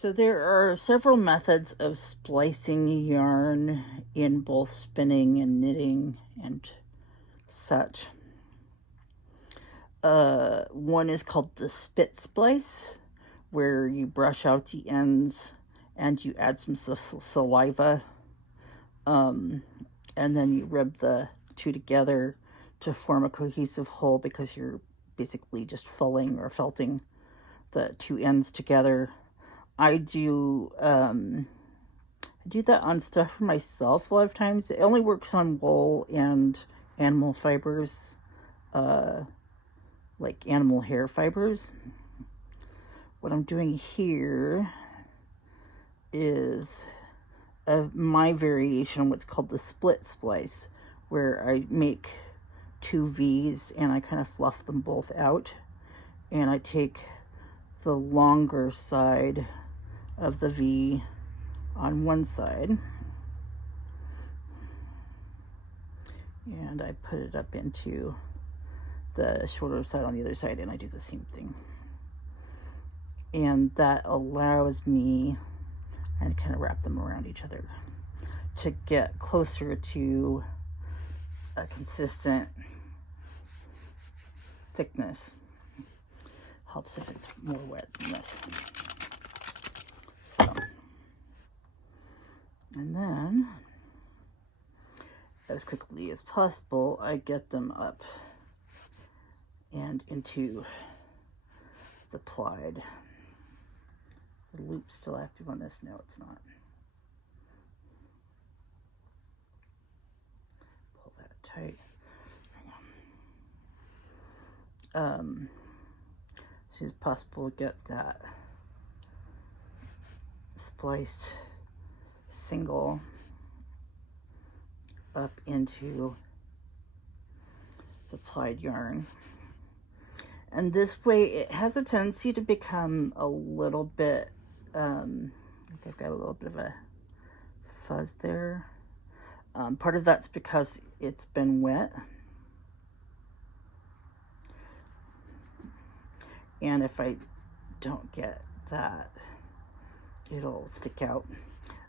So there are several methods of splicing yarn in both spinning and knitting and such. One is called the spit splice, where you brush out the ends and you add some saliva, and then you rub the two together to form a cohesive whole, because you're basically just fulling or felting the two ends together. I do that on stuff for myself a lot of times. It only works on wool and animal fibers, like animal hair fibers. What I'm doing here is my variation on what's called the split splice, where I make two V's and I kind of fluff them both out, and I take the longer side of the V on one side and I put it up into the shorter side on the other side, and I do the same thing. And that allows me, and kind of wrap them around each other, to get closer to a consistent thickness. Helps if it's more wet than this. So, and then, as quickly as possible, I get them up and into the plied. The loop's still active on this? No, it's not. Pull that tight. As soon as possible, get that spliced single up into the plied yarn. And this way it has a tendency to become a little bit, I think I've got a little bit of a fuzz there. Part of that's because it's been wet. And if I don't get that, it'll stick out.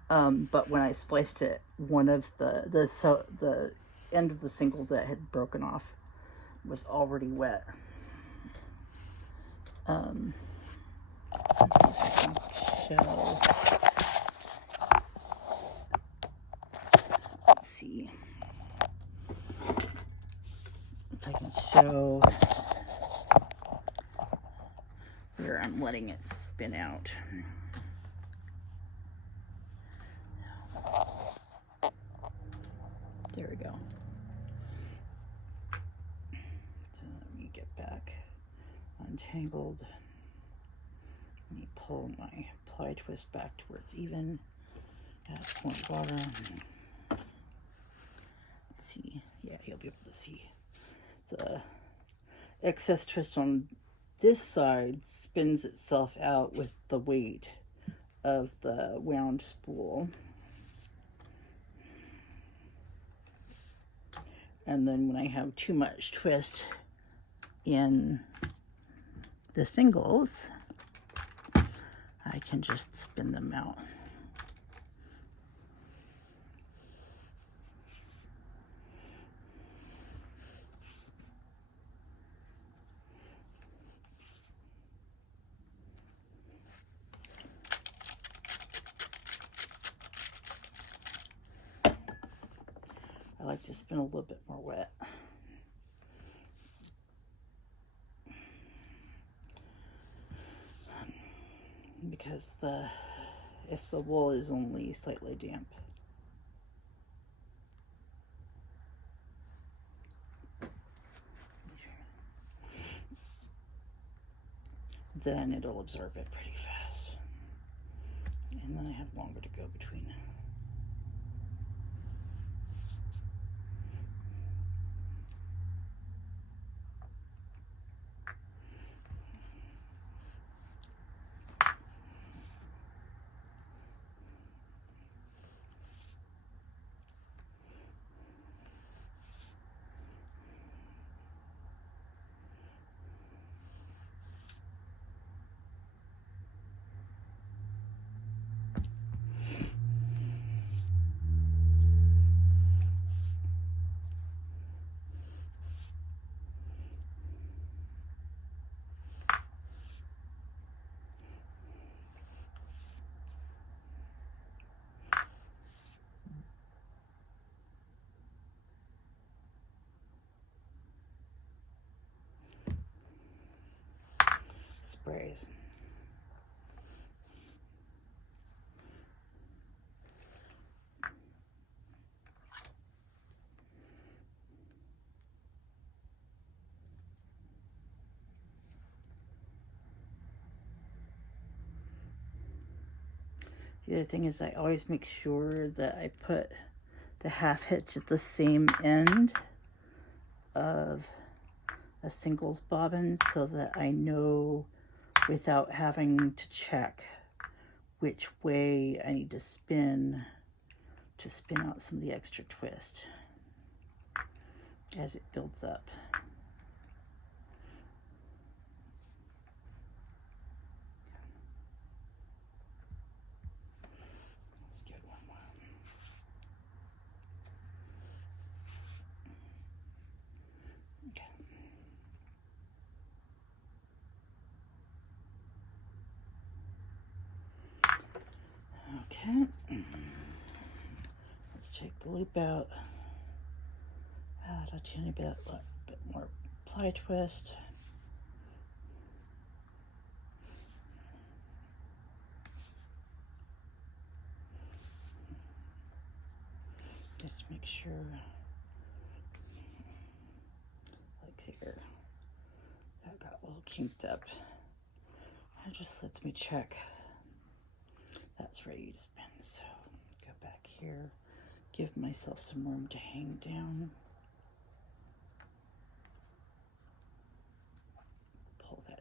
But when I spliced it, one of the end of the single that had broken off was already wet. Let's see if I can show. Let's see if I can show where I'm letting it spin out. There we go. So let me get back untangled. Let me pull my ply twist back to where it's even. Add some more water. Let's see. Yeah, you'll be able to see the excess twist on this side spins itself out with the weight of the wound spool. And then when I have too much twist in the singles, I can just spin them out. I like to spin a little bit more wet. Because if the wool is only slightly damp, then it'll absorb it pretty fast. And then I have longer to go between. sprays. The other thing is I always make sure that I put the half hitch at the same end of a singles bobbin so that I know without having to check which way I need to spin out some of the extra twist as it builds up. Let's get one more. Okay. Okay. Let's take the loop out. Add a tiny bit more ply twist. Just make sure, like here, that got a little kinked up. That just lets me check that's ready to spin. So go back here, give myself some room to hang down. Pull that